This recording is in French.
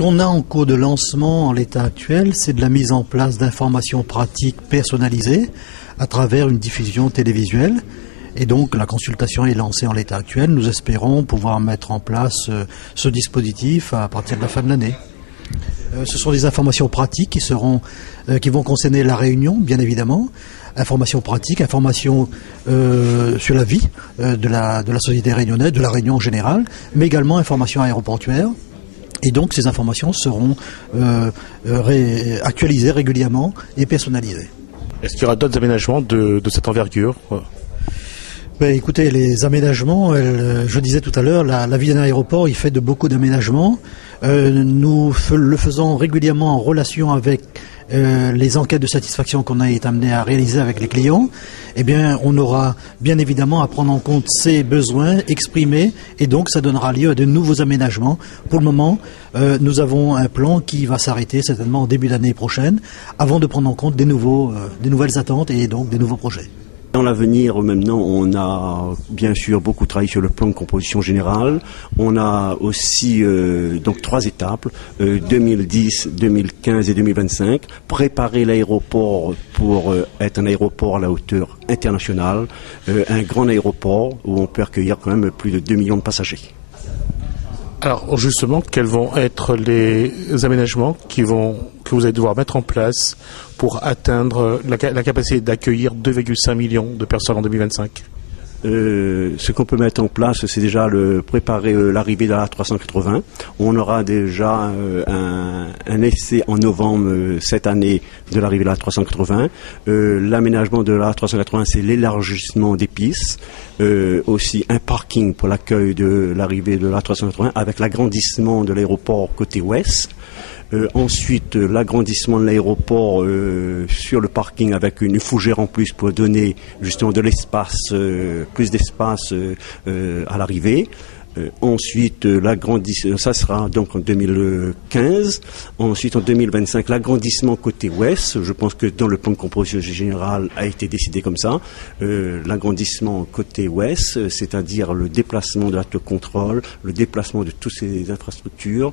qu'on a en cours de lancement en l'état actuel, c'est de la mise en place d'informations pratiques personnalisées à travers une diffusion télévisuelle. Et donc la consultation est lancée en l'état actuel. Nous espérons pouvoir mettre en place ce dispositif à partir de la fin de l'année. Ce sont des informations pratiques qui vont concerner la Réunion, bien évidemment. Informations pratiques, informations sur la vie de la société réunionnaise, de la Réunion en général, mais également informations aéroportuaires. Et donc ces informations seront actualisées régulièrement et personnalisées. Est-ce qu'il y aura d'autres aménagements de cette envergure ? Écoutez, les aménagements, je disais tout à l'heure, la vie d'un aéroport, il fait de beaucoup d'aménagements. Nous le faisons régulièrement en relation avec les enquêtes de satisfaction qu'on a été amené à réaliser avec les clients. Eh bien, on aura bien évidemment à prendre en compte ces besoins exprimés et donc ça donnera lieu à de nouveaux aménagements. Pour le moment, nous avons un plan qui va s'arrêter certainement en début d'année prochaine avant de prendre en compte des nouvelles attentes et donc des nouveaux projets. Dans l'avenir, maintenant, on a bien sûr beaucoup travaillé sur le plan de composition générale. On a aussi donc 3 étapes, 2010, 2015 et 2025. Préparer l'aéroport pour être un aéroport à la hauteur internationale, un grand aéroport où on peut accueillir quand même plus de 2 millions de passagers. Alors justement, quels vont être les aménagements que vous allez devoir mettre en place pour atteindre la capacité d'accueillir 2,5 millions de personnes en 2025 ? Ce qu'on peut mettre en place, c'est déjà préparer l'arrivée de la A380. On aura déjà un essai en novembre cette année de l'arrivée de la A380. L'aménagement de la A380, c'est l'élargissement des pistes. Aussi un parking pour l'accueil de l'arrivée de la A380 avec l'agrandissement de l'aéroport côté ouest. Ensuite, l'agrandissement de l'aéroport sur le parking avec une fougère en plus pour donner justement de l'espace, plus d'espace à l'arrivée. Ensuite, l'agrandissement, ça sera donc en 2015. Ensuite, en 2025, l'agrandissement côté ouest. Je pense que dans le plan de composition générale a été décidé comme ça. L'agrandissement côté ouest, c'est-à-dire le déplacement de la tour de contrôle, le déplacement de toutes ces infrastructures.